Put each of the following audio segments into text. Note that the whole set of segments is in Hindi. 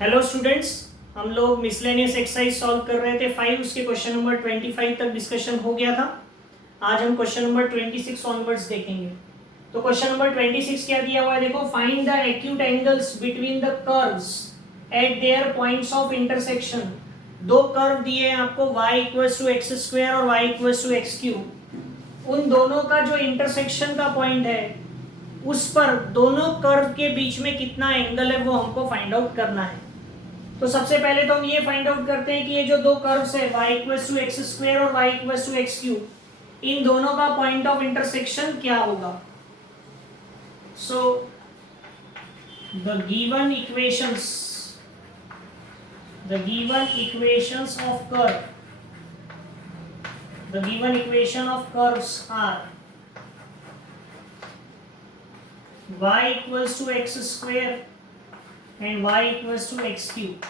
हेलो स्टूडेंट्स, हम लोग मिसलेनियस एक्सरसाइज सॉल्व कर रहे थे 5, उसके क्वेश्चन नंबर 25 तक डिस्कशन हो गया था। आज हम क्वेश्चन नंबर 26 ऑनवर्ड्स देखेंगे। तो क्वेश्चन नंबर 26 क्या दिया हुआ है, देखो, find the acute angles between the curves at their points of intersection. दो कर्व दिए हैं आपको, y equals to x square और y equals to x cube. उन दोनों का जो इंटरसेक्शन का पॉइंट है उस पर दोनों कर्व के बीच में कितना एंगल है वो हमको फाइंड आउट करना है। तो सबसे पहले तो हम ये फाइंड आउट करते हैं कि ये जो दो कर्व्स है y equals to x square और y equals to x cube, इन दोनों का पॉइंट ऑफ इंटरसेक्शन क्या होगा। So the given equations of curve, the given equation of curves are y equals to x square and y equals to x cube।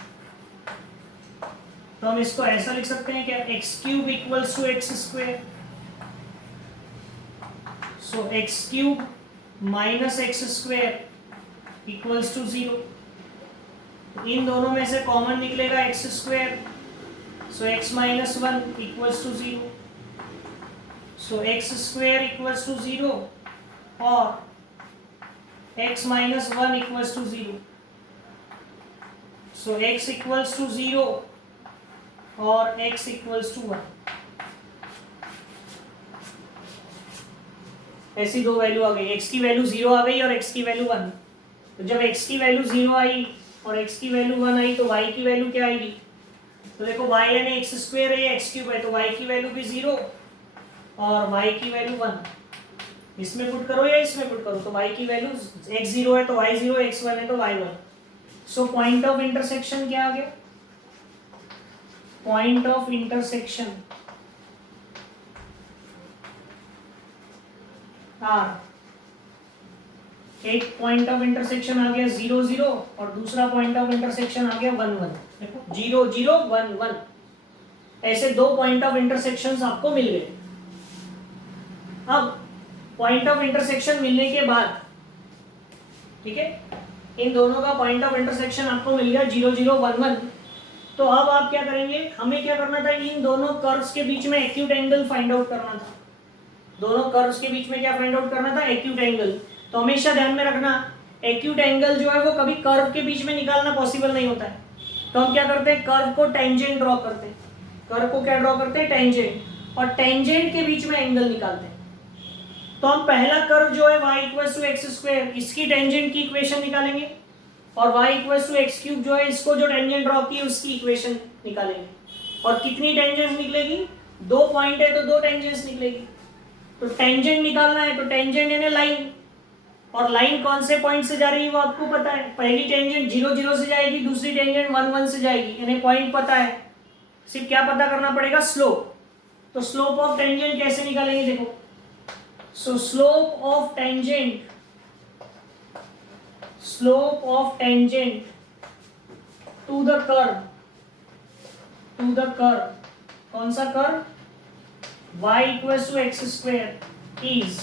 तो हम इसको ऐसा लिख सकते हैं क्या, x cube equals to x square, so x cube minus x square equals to 0। इन दोनों में से कॉमन निकलेगा x square, so x minus 1 equals to 0। So x square equals to 0 और x minus 1 equals to 0। So x equals to 0 और x इक्वल्स टू 1। ऐसी दो वैल्यू आ गई, x की वैल्यू 0 आ गई और x की वैल्यू 1। तो जब x की वैल्यू 0 आई और x की वैल्यू 1 आई तो y की वैल्यू क्या आएगी। तो देखो y यानी एक्स स्क्वायर है, एक्स क्यूब है, तो y की वैल्यू भी 0 और y की वैल्यू 1। इसमें पुट करो या इसमें पुट करो, तो y की वैल्यू x 0 है तो y 0, x 1 है तो y 1। So point of intersection क्या आ गया, पॉइंट ऑफ इंटरसेक्शन R। एक पॉइंट ऑफ इंटरसेक्शन आ गया 0 0 और दूसरा पॉइंट ऑफ इंटरसेक्शन आ गया 1 1। देखो 0 0 1 1, ऐसे दो पॉइंट ऑफ इंटरसेक्शंस आपको मिल गए। अब पॉइंट ऑफ इंटरसेक्शन मिलने के बाद, ठीक है, इन दोनों का पॉइंट ऑफ इंटरसेक्शन आपको मिल गया 0 0 1 1। तो अब आप क्या करेंगे, हमें क्या करना था, इन दोनों कर्व्स के बीच में एक्यूट एंगल फाइंड आउट करना था। दोनों कर्व्स के बीच में क्या फाइंड आउट करना था, एक्यूट एंगल। तो हमेशा ध्यान में रखना, एक्यूट एंगल जो है वो कभी कर्व के बीच में निकालना पॉसिबल नहीं होता है। तो हम क्या करते हैं, कर्व को टेंजेंट ड्रॉ करते हैं। कर्व को क्या ड्रॉ करते हैं, टेंजेंट, और टेंजेंट के बीच में एंगल निकालते हैं। तो हम पहला कर्व जो है y equals to x square, इसकी टेंजेंट की इक्वेशन निकालेंगे, और y equals to x cube जो है, इसको जो टेंजेंट ड्रॉ की है उसकी इक्वेशन निकालेंगे। और कितनी टेंजेंट्स निकलेगी, दो पॉइंट है तो दो टेंजेंट्स निकलेगी। तो टेंजेंट निकालना है तो टेंजेंट यानी लाइन, और लाइन कौन से पॉइंट से जा रही है वो आपको पता है। पहली टेंजेंट 0 0 से जाएगी, दूसरी टेंजेंट 1 1 से जाएगी, यानी पॉइंट पता है, सिर्फ क्या पता करना पड़ेगा, स्लोप। तो स्लोप ऑफ टेंजेंट कैसे निकालेंगे, देखो, so slope of tangent to the curve, कौन सा curve, y equals to x square is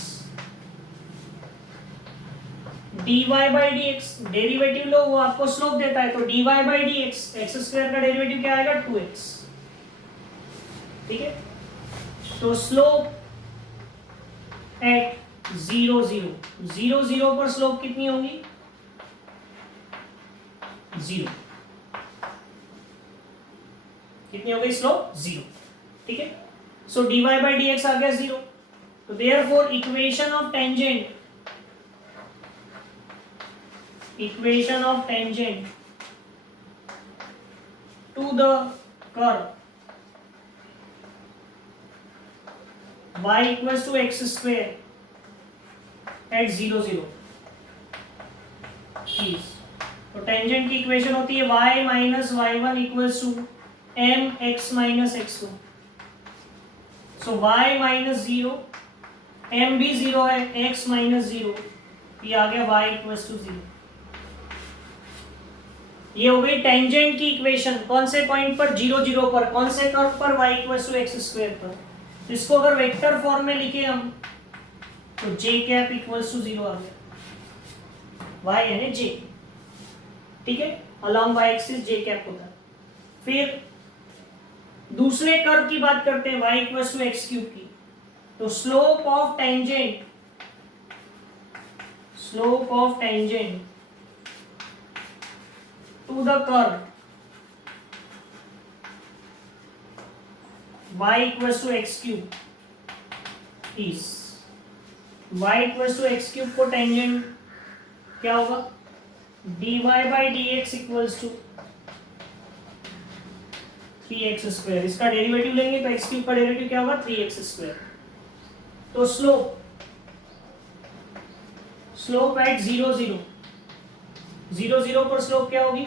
dy by d x. Derivative लो, वो आपको स्लोप देता है, तो dy by d x, x square का डेरिवेटिव क्या आएगा, 2x। ठीक है, तो स्लोप एट 0 0 0 0 पर स्लोप कितनी होगी, 0। कितनी हो गई स्लोप, 0। ठीक है, so dy by d x आ गया 0। तो therefore equation of tangent to the curve y equals to x square at 0 0 is, तो टेंजेंट की इक्वेशन होती है y minus y1 equals to m x minus x 2। So y minus 0, m भी 0 है, x माइनस 0, ये आ गया y इक्वल्स टू 0। ये हो गई टेंजेंट की इक्वेशन, कौन से पॉइंट पर, 0 0 पर, कौन से कर्व पर, y equals to x square पर। इसको अगर वेक्टर फॉर्म में लिखे हम तो j कैप इक्वल्स टू 0 आ गया, y यानी j। ठीक है, अलॉन्ग वाई एक्सिस जे कैप होता है। फिर दूसरे कर्व की बात करते हैं y equal to x cube की। तो slope of tangent to the curve y equal to x cube is y equal to x cube को टेंजेंट क्या होगा, dy by d x equals to 3x square. इसका डेरिवेटिव लेंगे तो x क्यूब का डेरिवेटिव क्या होगा, 3x स्क्वायर। तो स्लोप एट 0 0 0 0 पर स्लोप क्या होगी,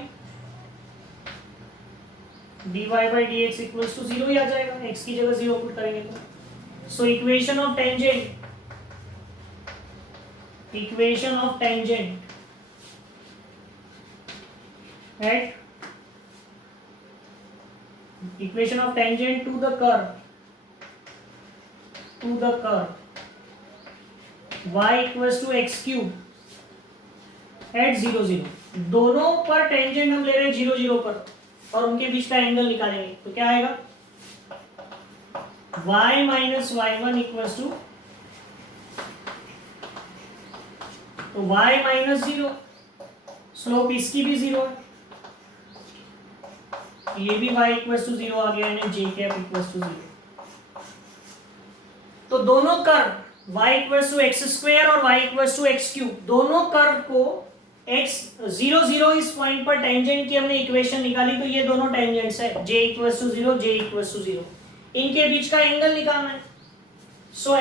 dy by d x equals to 0 ही आ जाएगा, x की जगह 0 पुट करेंगे तो। So equation of tangent at equation of tangent to the curve y equals to x cube at 0 0। दोनों पर टेंजेंट हम ले रहे हैं 0 0 पर और उनके बीच का एंगल निकालेंगे तो क्या आएगा, y minus y1 equals to, तो y माइनस 0, स्लोप इसकी भी 0 है, ये भी y इक्वल्स टू 0 आ गया, यानी j कैप इक्वल्स टू 0। तो दोनों curve y equals to x square और y equals to x cube, दोनों कर्व को x 0 0 इस पॉइंट पर टेंजेंट की हमने इक्वेशन निकाली। तो ये दोनों टेंजेंट्स है, j equals to 0, j equals to 0, इनके बीच का एंगल निकालना है। So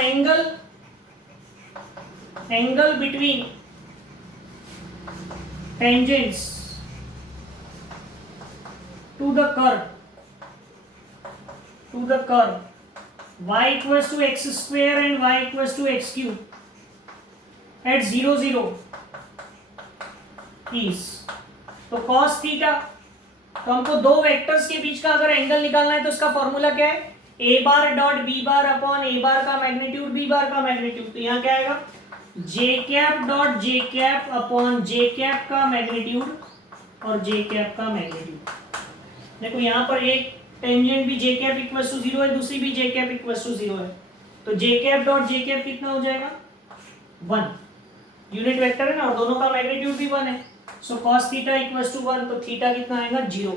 angle between tangents to the curve y equals to x square and y equals to x cube at 0 0 is, तो cos थीटा, तो हमको दो वेक्टर्स के बीच का अगर एंगल निकालना है तो उसका फॉर्मूला क्या है, a bar dot b bar upon a बार का मैग्नीट्यूड b बार का मैग्नीट्यूड। तो यहाँ क्या आएगा, j cap dot j cap upon j cap का मैग्नीट्यूड और j कैप का मैग्नीट्यूड। देखो यहाँ पर एक टेंजेंट भी j कैप इक्वल्स टू 0 है, दूसरी भी j कैप इक्वल्स टू 0 है, तो j cap dot j cap कितना हो जाएगा, 1, यूनिट वेक्टर है ना, और दोनों का मैग्नीट्यूड भी 1 है। सो cos थीटा इक्वल्स टू 1, तो थीटा कितना आएगा, 0।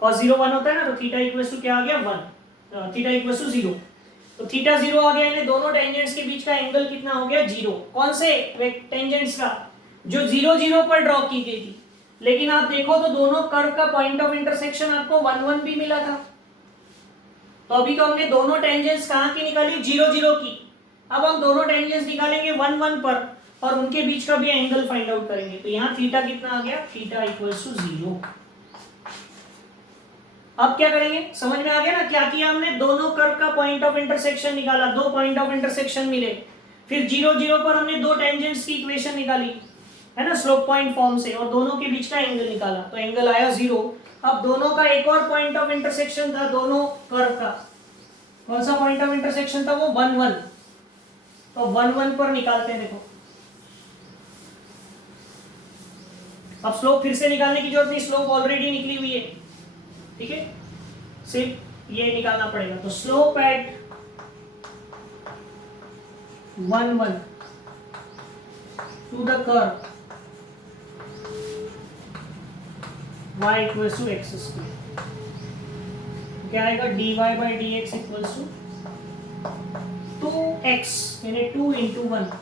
cos 0 1 होता है ना, तो थीटा इक्वल्स टू क्या आ गया, 1, थीटा इक्वल्स टू 0। तो थीटा 0 आ गया, यानी दोनों टेंजेंट्स के बीच का एंगल कितना हो गया, 0। कौन से टेंजेंट्स का, जो 0 0 पर ड्रॉ की गई थी। लेकिन आप देखो तो दोनों कर्व का पॉइंट ऑफ इंटरसेक्शन आपको 1 1 भी मिला था। तो अभी तो हमने दोनों टेंजेंट्स कहाँ की निकाली, 0 0 की। अब हम दोनों टेंजेंट्स निकालेंगे 1 1 पर और उनके बीच का भी एंगल फाइंड आउट करेंगे। तो यहाँ थीटा कितना आ गया, थीटा इक्वल्स टू 0। अब क्या करेंगे, समझ में आ गया ना क्या किया हमने, दोनों कर्व का पॉइंट ऑफ इंटरसेक्शन निकाला, दो पॉइंट ऑफ इंटरसेक्शन मिले, फिर 0 0 पर हमने दो टेंजेंट्स की इक्वेशन निकाली है ना, स्लोप पॉइंट फॉर्म से, और दोनों के बीच का एंगल निकाला, तो एंगल आया 0। अब दोनों का एक और पॉइंट ऑफ इंटरसेक्शन था दोनों कर्व का, कौन सा पॉइंट ऑफ इंटरसेक्शन था वो, 1 1। तो 1 1 पर निकालते हैं। देखो अब स्लोप फिर से निकालने की जरूरत नहीं, स्लोप ऑलरेडी निकली हुई है, ठीक है, सिर्फ ये निकालना पड़ेगा। तो slope at 1 1 to the curve y equals to x square, क्या आएगा, dy by d x equals to 2x, यानी 2 इंटू 1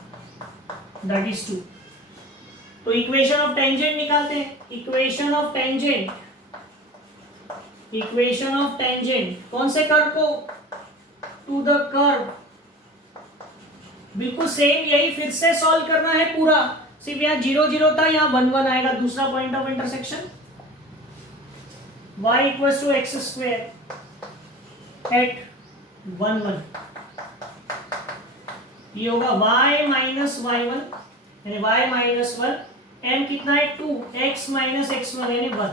दैट इज 2। तो इक्वेशन ऑफ टेंजेंट निकालते हैं। इक्वेशन ऑफ टेंजेंट कौन से कर्व को, टू द कर्व, बिल्कुल सेम यही फिर से सॉल्व करना है पूरा, सिर्फ यहाँ 0 0 था, यहाँ 1 1 आएगा दूसरा point of intersection. y equals to x square at 1 1, ये होगा y माइनस y1 यानी y माइनस 1, m कितना है 2, x माइनस x1 यानी 1।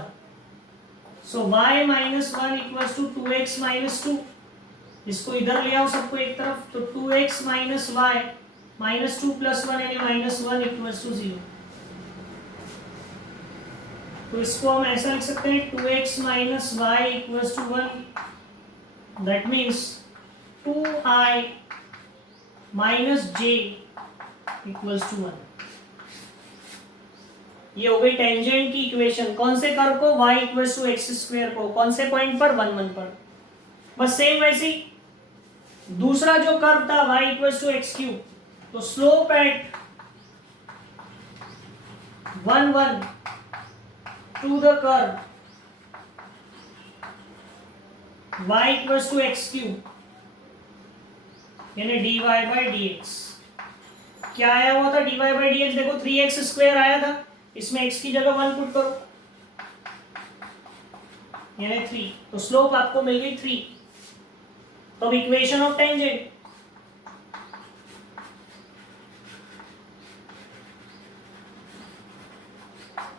So y minus 1 equals to 2x minus 2, इसको इधर ले आओ सबको एक तरफ, तो 2x minus y minus 2 plus 1 यानी माइनस 1 इक्वल्स टू 0। तो इसको हम ऐसा लिख सकते हैं 2x minus y equals to 1, that means 2i minus j equals to 1। ये हो गई टेंजेंट की इक्वेशन। कौन से कर्व को? y equals to x square को। कौन से पॉइंट पर? 1 1 पर। बस सेम वैसी दूसरा जो कर्व था y equals to x cube, तो slope at 1 1 to the curve y equals to x cube यानी dy बाई dx। क्या आया हुआ था dy बाई dx? देखो 3x स्क्वायर आया था, इसमें x की जगह 1 पुट करो यानी 3, तो स्लोप आपको मिल गई 3। तो equation of tangent,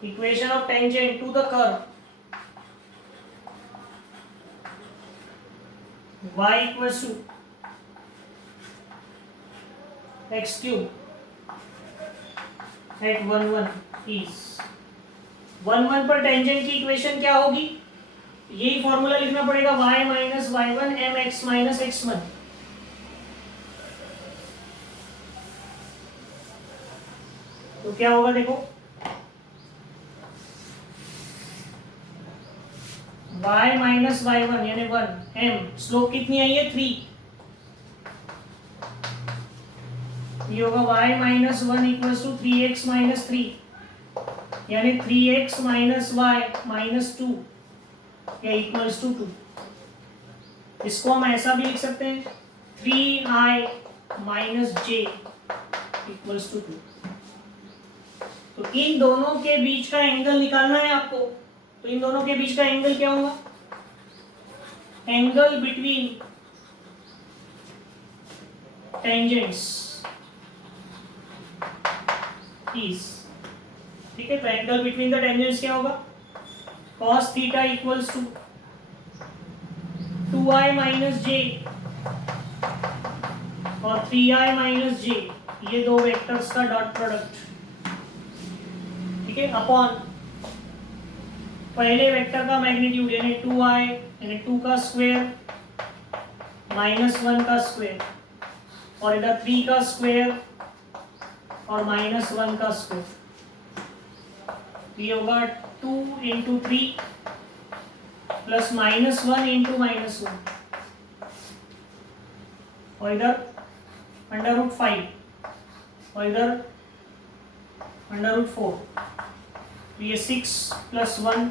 equation of tangent to the curve y equals to x cube at 1 1 is 1 1 पर टेंजेंट की इक्वेशन क्या होगी? यही फॉर्मूला लिखना पड़ेगा, y minus y1 mx minus x1। तो क्या होगा देखो, y माइनस y1 यानी 1 m, स्लोप कितनी आई है? 3। ये होगा y minus 1 equals to 3x minus 3 यानी 3x माइनस y माइनस 2 या इक्वल्स टू 2। इसको हम ऐसा भी लिख सकते हैं 3i minus j equals to 2। तो इन दोनों के बीच का एंगल निकालना है आपको। तो इन दोनों के बीच का एंगल क्या होगा? एंगल बिटवीन टेंजेंट्स इज, ठीक है। तो एंगल बिटवीन द टेंजेंट्स क्या होगा? cos theta equals to 2i minus j और 3i माइनस j, ये दो वेक्टर्स का डॉट प्रोडक्ट, ठीक है, अपॉन पहले वेक्टर का मैग्नीट्यूड यानी 2i यानी 2 का स्क्वायर माइनस 1 का स्क्वायर और इधर 3 का स्क्वायर और माइनस 1 का स्क्वायर। ये होगा 2 into 3 plus minus 1 into minus 1 और इधर अंडर रूट 5 और इधर अंडर रूट 4। तो ये 6 प्लस 1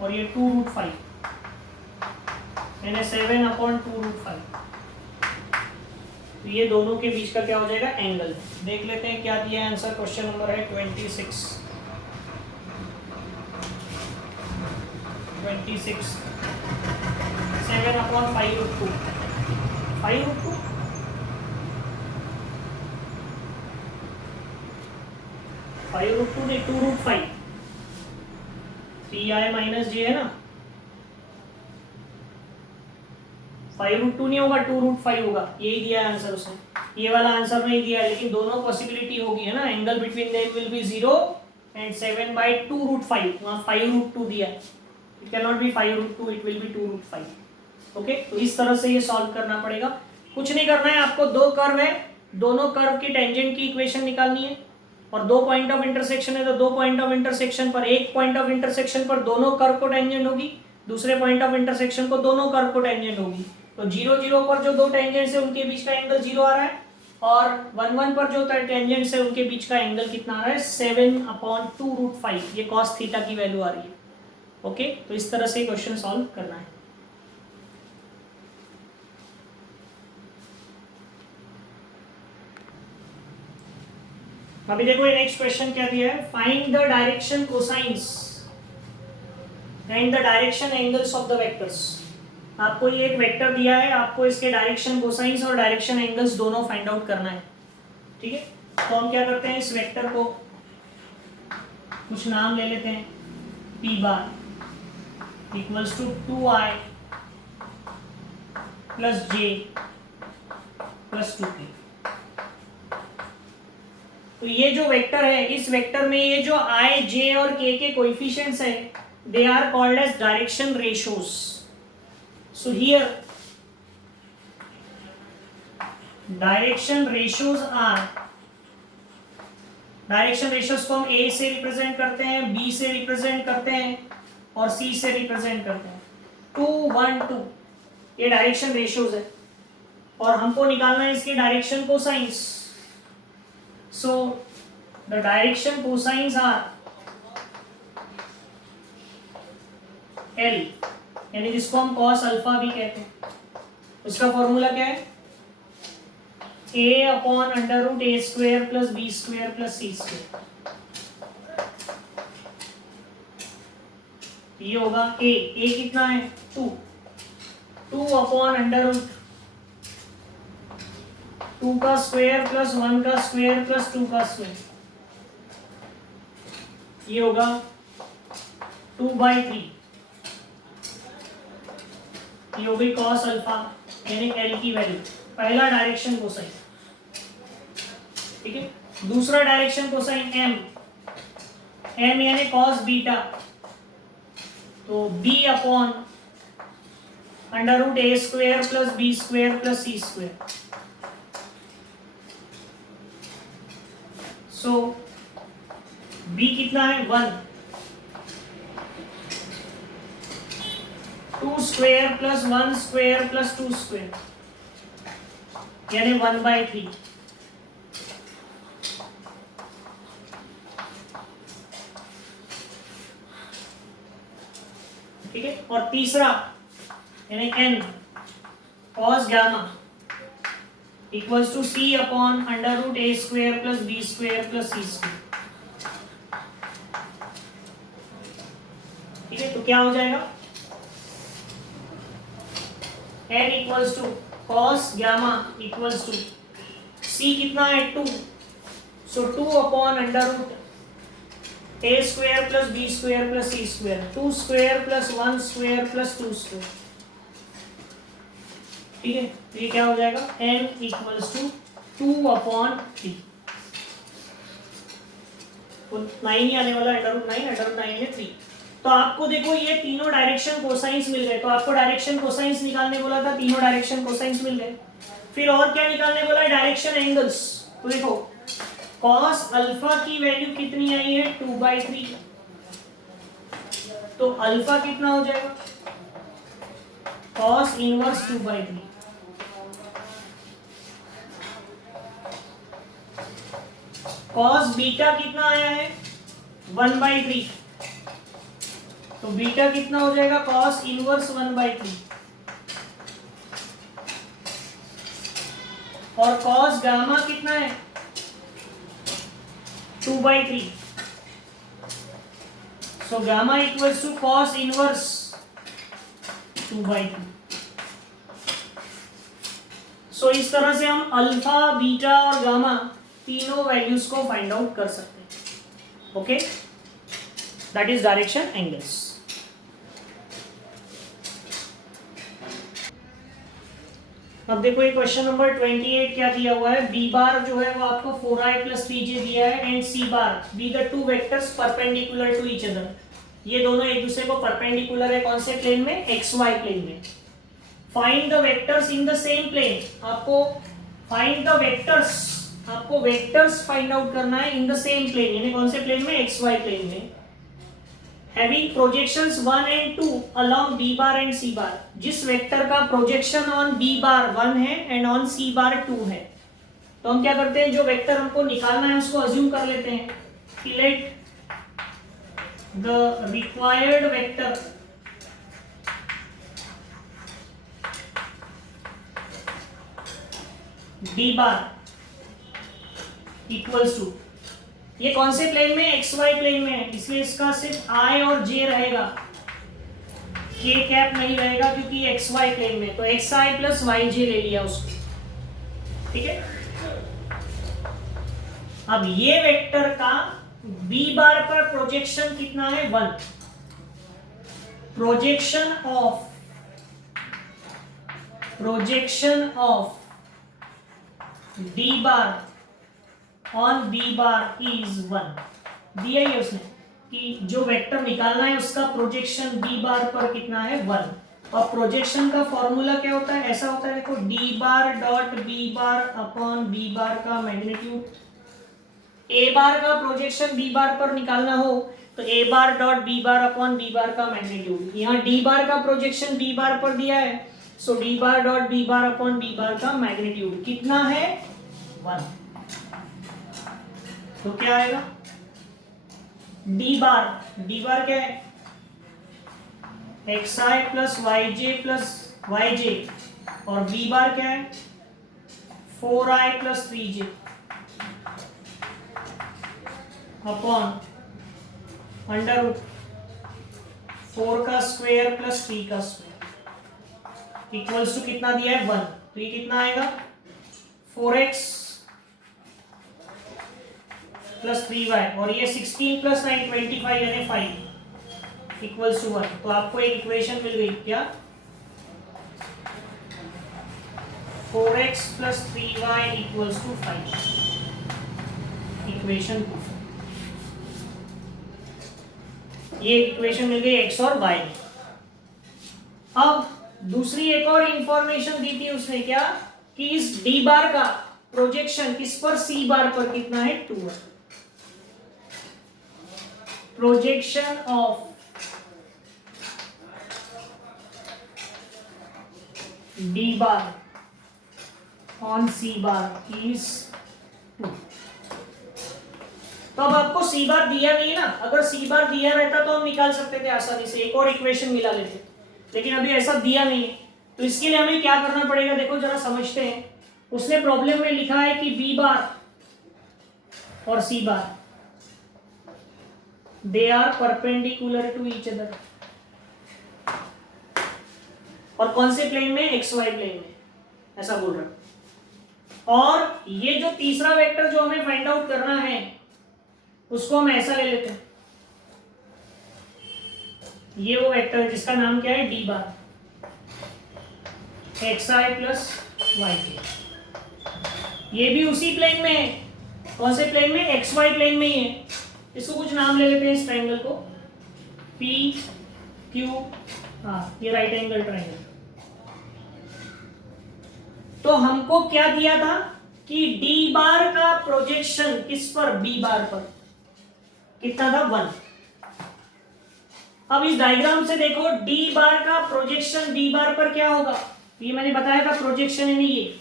और ये 2 रूट 5 यानी 7 अपॉन 2 रूट 5। तो ये दोनों के बीच का क्या हो जाएगा? एंगल। देख लेते हैं क्या दिया है आंसर। क्वेश्चन नंबर है 26 7 अपॉन 5 रूट 2 5 रूट 2 5 रूट 2 नहीं 2 रूट 5 3i माइनस जे है ना। 5 रूट 2 नहीं होगा, 2 रूट 5 होगा। यही दिया है आंसर उसने, ये वाला आंसर नहीं दिया है, लेकिन दोनों पॉसिबिलिटी होगी है ना। Angle between them will be 0 and 7 by 2 root 5। वहाँ 5 रूट 2 दिया है, it can not be 5 root 2, it will be 2 root 5। Okay, तो इस तरह से ये सॉल्व करना पड़ेगा। कुछ नहीं करना है आपको, दो कर्व है, दोनों कर्व की टेंजेंट की इक्वेशन निकालनी है और दो पॉइंट ऑफ इंटरसेक्शन है, तो दो पॉइंट ऑफ इंटरसेक्शन पर, एक पॉइंट ऑफ इंटरसेक्शन पर दोनों कर्व को टेंजेंट होगी, दूसरे पॉइंट ऑफ इंटरसेक्शन को दोनों कर्व को टेंजेंट होगी। तो 0 0 पर जो दो टेंजेंट्स है उनके बीच का एंगल 0 आ रहा है और 1 1 पर जो टेंजेंट्स है उनके बीच का एंगल कितना आ रहा है? 7 अपॉन 2 रूट 5। ये कॉस थीटा की वैल्यू आ रही है। ओके, तो इस तरह से क्वेश्चन सॉल्व करना है। अभी देखो ये नेक्स्ट क्वेश्चन क्या दिया है, find the direction cosines and the direction angles of the vectors. आपको ये एक वेक्टर दिया है, आपको इसके डायरेक्शन कोसाइंस और डायरेक्शन एंगल्स दोनों फाइंड आउट करना है। ठीक है, तो हम क्या करते हैं, इस वेक्टर को कुछ नाम ले लेते हैं, p bar equals to 2i plus j plus 2k। तो ये जो वेक्टर है, इस वेक्टर में ये जो i, j और k के कोएफिशिएंट्स है, they are called as direction ratios. So here direction ratios को हम a से रिप्रेजेंट करते हैं, b से रिप्रेजेंट करते हैं और c से रिप्रेजेंट करते हैं. 2 1 2 ये डायरेक्शन रेशियोज है और हमको निकालना है इसके direction cosines. So the direction cosines are L, यानी जिसको हम cos अल्फा भी कहते हैं. उसका फॉर्मूला क्या है? a upon under root a square plus b square plus c square. ये होगा a कितना है? 2 अपॉन अंडर रूट 2 का स्क्वायर प्लस 1 का स्क्वायर प्लस 2 का स्क्वायर. ये होगा 2/3. ये हो गई cos अल्फा यानी L की वैल्यू. पहला डायरेक्शन कोसाइन. ठीक है. दूसरा डायरेक्शन कोसाइन M यानी cos बीटा. तो b upon under root a square plus b square plus c square. So b कितना है? 1. 2 square plus 1 square plus 2 square यानी 1/3. ठीक है. और तीसरा यानी n cos gamma equals to c upon under root a square plus b square plus c square. ठीक है. तो क्या हो जाएगा? n equals to cos gamma equals to c कितना है? 2. So 2 upon under root a square plus b square plus c square. 2 square plus 1 square plus 2 square. ठीक है. तो ये क्या हो जाएगा? n equals to 2 upon 3. तो 9 ही आने वाला. अंडर रूट 9 है 3. तो आपको देखो ये तीनों डायरेक्शन कोसाइंस मिल गए. तो आपको डायरेक्शन कोसाइंस निकालने बोला था, तीनों डायरेक्शन कोसाइंस मिल गए. फिर और क्या निकालने बोला है? Direction angles. तो देखो cos अल्फा की वैल्यू कितनी आई है? 2/3. तो अल्फा कितना हो जाएगा? cos inverse 2/3. cos बीटा कितना आया है? 1/3. तो बीटा कितना हो जाएगा? cos inverse 1/3. और cos गामा कितना है? 2/3. So gamma equals to cos inverse 2/3. So इस तरह से हम अल्फा, बीटा और गामा तीनों वैल्यूज को फाइंड आउट कर सकते हैं. Okay. That is direction angles. अब देखो ये क्वेश्चन नंबर 28 क्या दिया हुआ है? बी बार जो है वो आपको 4i प्लस 3j दिया है and c bar b the two vectors perpendicular to each other. ये दोनों एक दूसरे को परपेंडिकुलर है. कौन से प्लेन में? xy प्लेन में. Find the vectors in the same plane. आपको फाइंड द वेक्टर्स, आपको वेक्टर्स फाइंड आउट करना है इन द सेम प्लेन. यानी कौन से प्लेन में? xy प्लेन में. Having projections 1 and 2 along b bar and c bar. जिस वेक्टर का प्रोजेक्शन ऑन b बार 1 है एंड ऑन c बार 2 है, तो हम क्या करते हैं? जो वेक्टर हमको निकालना है उसको अज्यूम कर लेते हैं कि let the required vector b bar equals to, ये कौन से प्लेन में? xy प्लेन में है, इसलिए इसका सिर्फ i और j रहेगा, k कैप नहीं रहेगा क्योंकि xy प्लेन में. तो xi प्लस yj ले लिया उसको. ठीक है. अब ये वेक्टर का b बार पर प्रोजेक्शन कितना है? 1. Projection of d bar on b bar is 1। दिया ही उसने कि जो वेक्टर निकालना है उसका प्रोजेक्शन बी बार पर कितना है 1। और प्रोजेक्शन का फॉर्मूला क्या होता है, ऐसा होता है देखो, d bar dot b bar upon b bar का मैग्नीट्यूड। ए बार का प्रोजेक्शन बी बार पर निकालना हो तो a bar dot b bar upon b bar का मैग्नीट्यूड। यहाँ डी बार का प्रोजेक्शन बी बार पर दिया है, so d bar dot b bar upon b bar का मैग्नीट्यूड कितना है 1। तो क्या आएगा, डी बार क्या है, एक्स आई प्लस वाई जे और बी बार क्या है 4i plus 3j upon under root 4 का स्क्वायर प्लस 3 का स्क्वायर इक्वल्स टू कितना दिया है 1। तो ये कितना आएगा 4x प्लस 3y और ये 16 प्लस 9 25 यानी 5 इक्वल्स टू 1। तो आपको एक इक्वेशन मिल गई क्या, 4x plus 3y equals to 5, equation 2। ये इक्वेशन मिल गई x और y। अब दूसरी एक और इंफॉर्मेशन दी थी उसने, क्या कि इस d बार का प्रोजेक्शन किस पर, c बार पर कितना है 2। Projection of d bar on c bar is 2। तो अब आपको c बार दिया नहीं है ना, अगर c बार दिया रहता तो हम निकाल सकते थे आसानी से, एक और इक्वेशन मिला लेते, लेकिन अभी ऐसा दिया नहीं है। तो इसके लिए हमें क्या करना पड़ेगा, देखो जरा समझते हैं। उसने प्रॉब्लम में लिखा है कि b बार और c bar they are perpendicular to each other. और कौन से प्लेन में, एक्स वाई प्लेन में, ऐसा बोल रहा है। और ये जो तीसरा वेक्टर जो हमें फाइंड आउट करना है उसको हम ऐसा ले लेते हैं, ये वो वेक्टर है जिसका नाम क्या है डी बार, एक्स आई प्लस वाई के। ये भी उसी प्लेन में है, कौन से प्लेन में, एक्स वाई प्लेन में ही है। इसको कुछ नाम ले लेते हैं इस ट्राइंगल को, पी क्यू, हाँ ये राइट एंगल ट्राइंगल। तो हमको क्या दिया था कि डी बार का प्रोजेक्शन किस पर, बी बार पर कितना था 1। अब इस डायग्राम से देखो डी बार का प्रोजेक्शन बी बार पर क्या होगा, ये मैंने बताया था प्रोजेक्शन है नहीं, ये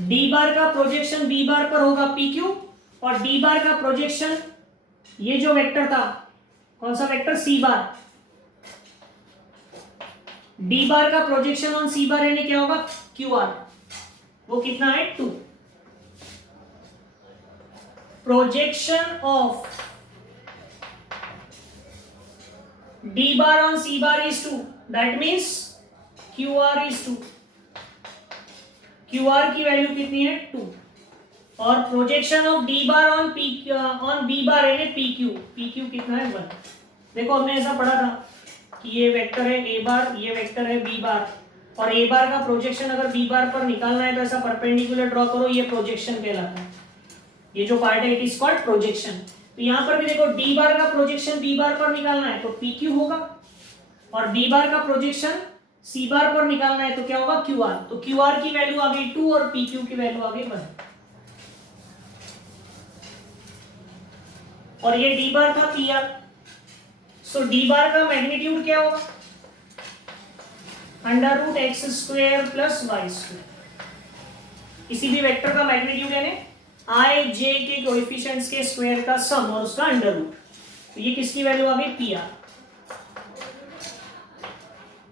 डी बार का प्रोजेक्शन बी बार पर होगा पी क्यू, और डी बार का प्रोजेक्शन ये जो वेक्टर था, कौन सा वेक्टर, सी बार, डी बार का प्रोजेक्शन ऑन सी बार यानी क्या होगा क्यू आर, वो कितना है 2। Projection of d bar on c bar is 2, that means qr is 2, qr की वैल्यू कितनी है 2। और projection of d bar on b bar यानी pq कितना है 1। देखो हमने ऐसा पढ़ा था कि ये वेक्टर है a बार, ये वेक्टर है b बार, और a बार का प्रोजेक्शन अगर b बार पर निकालना है तो ऐसा परपेंडिकुलर ड्रॉ करो, ये प्रोजेक्शन कहलाता है। ये जो पार्ट है इट इज कॉल्ड प्रोजेक्शन। तो यहां पर भी देखो डी बार का प्रोजेक्शन बी बार पर निकालना है तो पी क्यू होगा, और बी बार का प्रोजेक्शन सी बार पर निकालना है तो क्या होगा क्यू आर। तो क्यू आर की वैल्यू आ गई 2 और पी क्यू की वैल्यू आ गई 1। और ये डी बार था P R, so d bar का मैग्नीट्यूड क्या होगा, under root x square plus y square. किसी भी वेक्टर का मैग्नीट्यूड यानी आई जे के कोएफिशिएंट्स के स्क्वायर का सम और उसका अंडर रूट। तो ये किसकी वैल्यू आ गई पी आर।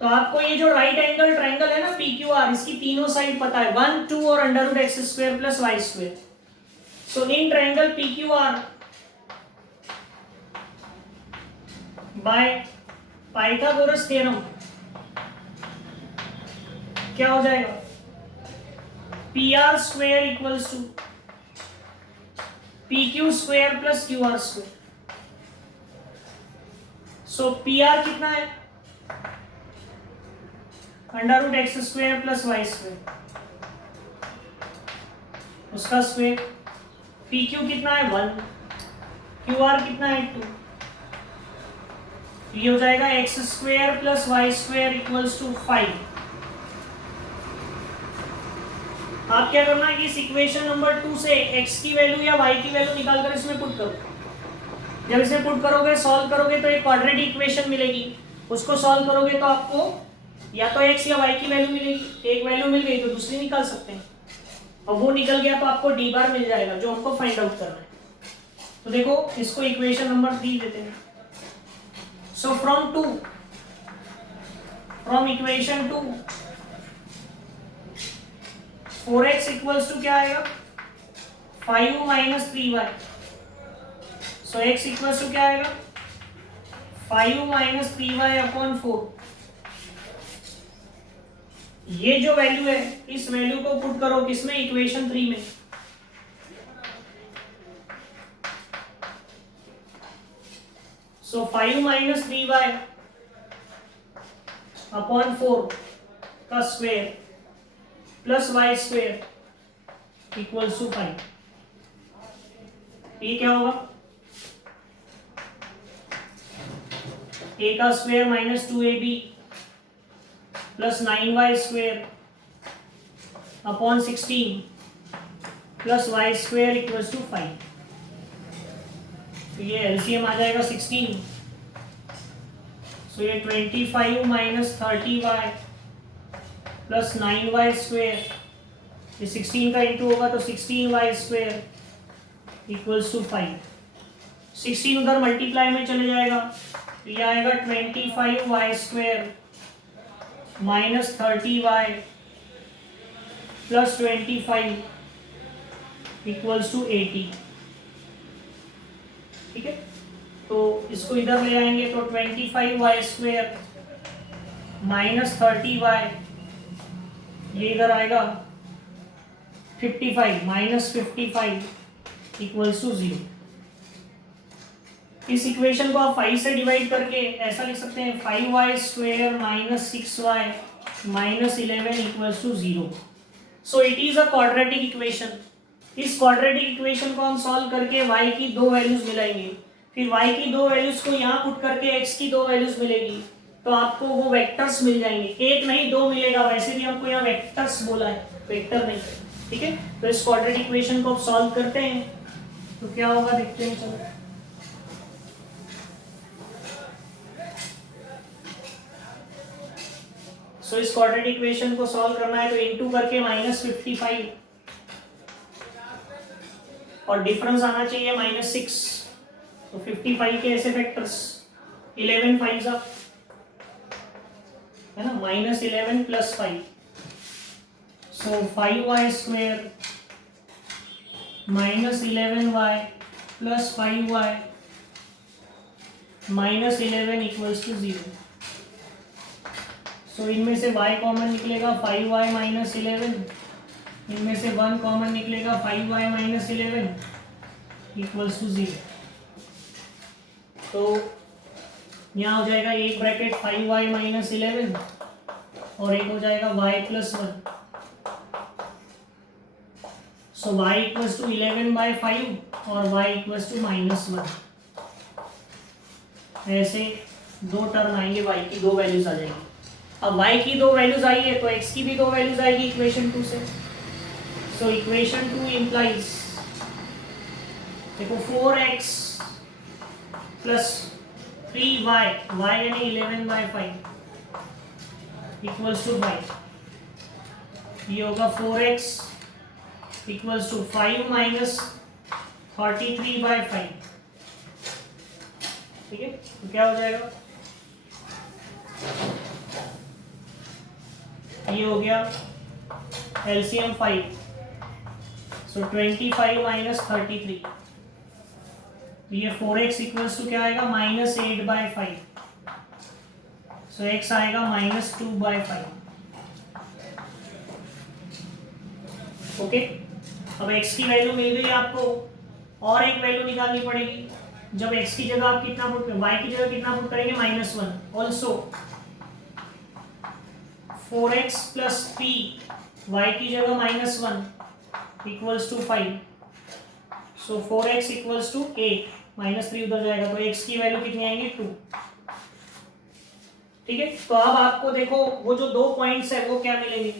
तो आपको ये जो राइट एंगल ट्राइंगल है ना पी क्यू आर, इसकी तीनों साइड पता है 1 2 और under root x square plus y square. So in triangle P Q R by Pythagoras theorem क्या हो जाएगा, P R square equals to P Q square plus Q R square. So P R कितना है, under root x square plus y square, उसका स्क्वायर पी क्यू कितना है 1, क्यू आर कितना है 2। ये हो जाएगा x square plus y square equals to 5। आप क्या करना है कि इस इक्वेशन नंबर 2 से x की वैल्यू या y की वैल्यू निकालकर इसमें पुट करो। जब इसे पुट करोगे, सॉल्व करोगे तो एक क्वाड्रेटिक इक्वेशन मिलेगी। उसको सॉल्व करोगे तो आपको या तो x या y की वैल्यू मिलेगी। एक वैल्यू मिल गई तो दूसरी निकाल सकते हैं, और वो निकल गया तो आपको d बार मिल जाएगा, जो हमको फाइंड आउट करना है। तो देखो इसको इक्वेशन नंबर 3 देते हैं। So from equation 2 4x equals to क्या आएगा 5 minus 3y। So x equals to क्या आएगा 5 माइनस 3y अपॉन 4। ये जो वैल्यू है इस वैल्यू को पुट करो किसमें, इक्वेशन 3 में। सो 5 माइनस 3y अपॉन 4 का square plus y square equals to 5। ये क्या होगा a का square minus 2ab plus 9y square upon 16 plus y square equals to 5। तो ये एलसीएम आ जाएगा 16। सो ये 25 minus 30y plus 9y square, ये 16 का इंटू होगा तो 16y स्क्वायर इक्वल्स टू 5। 16 उधर मल्टीप्लाई में चले जाएगा तो ये आएगा 25y square minus 30y plus 25 equals to 80। ठीक है, तो इसको इधर ले आएंगे तो 25y स्क्वायर माइनस 30y, ये इधर आएगा 55 माइनस 55 इक्वल्स टू 0। इस इक्वेशन को आप 5 से डिवाइड करके ऐसा लिख सकते हैं 5y square minus 6y minus 11 equals to 0। So it is a quadratic equation. इस क्वाड्रेटिक इक्वेशन को हम सॉल्व करके y की दो वैल्यूज मिलाएंगे, फिर y की दो वैल्यूज को यहाँ पुट करके x की दो वैल्यूज मिलेगी, तो आपको वो वेक्टर्स मिल जाएंगे। एक नहीं दो मिलेगा, वैसे भी हमको यहाँ वेक्टर्स बोला है, वेक्टर नहीं। ठीक है, तो इस क्वाड्रेटिक इक्वेशन को आप सॉल्व करते हैं तो क्या होगा देखते हैं। चलो सो इस क्वाड्रेटिक इक्वेशन को सॉल्व करना है तो इनटू करके माइनस 55 और डिफरेंस आना चाहिए माइनस 6। तो 55 के ऐसे फैक्टर्स 11 5 है ना, minus 11 plus 5। So 5y square minus 11y plus 5y minus 11 equals to 0। So इनमें से y कॉमन निकलेगा 5y माइनस 11, इनमें से 1 कॉमन निकलेगा 5y माइनस 11 इक्वल्स टू 0। तो यहाँ हो जाएगा एक ब्रैकेट 5y माइनस 11 और एक हो जाएगा y plus 1। So y equals to 11 by 5 और y इक्वल्स टू माइनस 1। ऐसे दो टर्म आएंगे, y की दो वैल्यूज आ जाएंगी। अब y की दो वैल्यूज आई है तो x की भी दो वैल्यूज आएगी इक्वेशन 2 से। सो इक्वेशन 2 इंप्लाइज, देखो 4x प्लस 3y, y यानी 11 बाई 5 इक्वल्स टू 5। ये होगा 4x equals to 5 minus 33 by 5। ठीक है, तो क्या हो जाएगा, ये हो गया एलसीएम 5। सो 25 माइनस 33, ये 4x इक्वल्स टू क्या आएगा माइनस 8 बाई 5। सो x आएगा माइनस 2 बाई 5। ओके, अब x की वैल्यू मिल गई आपको, और एक वैल्यू निकालनी पड़ेगी। जब x की जगह आप कितना पुट, y की जगह कितना पुट करेंगे minus 1। Also 4x plus p, y की जगह minus 1 equals to 5। So 4x equals to 8 -3 उधर जाएगा तो x की वैल्यू कितनी आएंगी 2। ठीक है, तो अब आपको देखो वो जो दो पॉइंट्स है वो क्या मिलेंगे,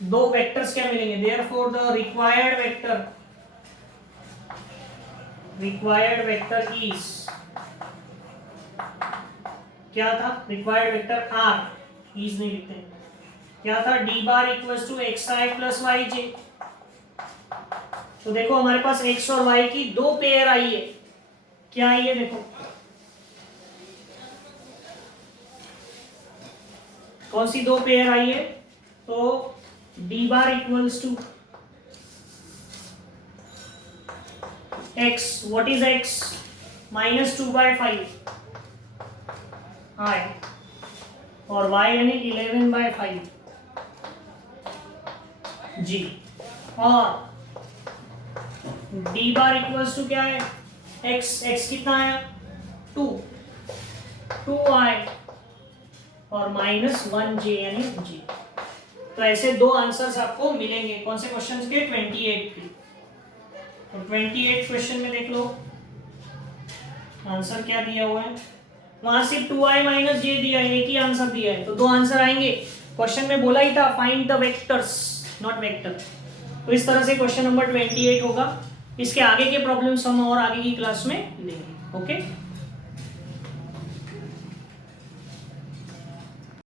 दो वेक्टर्स क्या मिलेंगे। Therefore the required vector is क्या था, रिक्वायर्ड वेक्टर r इज नहीं लिखते हैं, क्या था d bar equals to xi plus yj। तो देखो हमारे पास x और y की दो पेयर आई है, क्या आई है देखो, कौन सी दो पेयर आई है, तो d bar equals to x, what is x, -2/5 i, और y यानी 11/5 g, और d बार इक्वल्स टू क्या है, x कितना आया 2i और -1j यानी g। तो ऐसे दो आंसर्स आपको मिलेंगे कौन से क्वेश्चन के, 28 के। तो 28 क्वेश्चन में देख लो आंसर क्या दिया हुआ है, वहां सिर्फ 2i - j दिया है, एक ही आंसर दिया है, तो दो आंसर आएंगे। क्वेश्चन में बोला ही था find the vectors not vector. तो इस तरह से क्वेश्चन नंबर 28 होगा। इसके आगे के प्रॉब्लम्स हम और आगे की क्लास में लेंगे। ओके।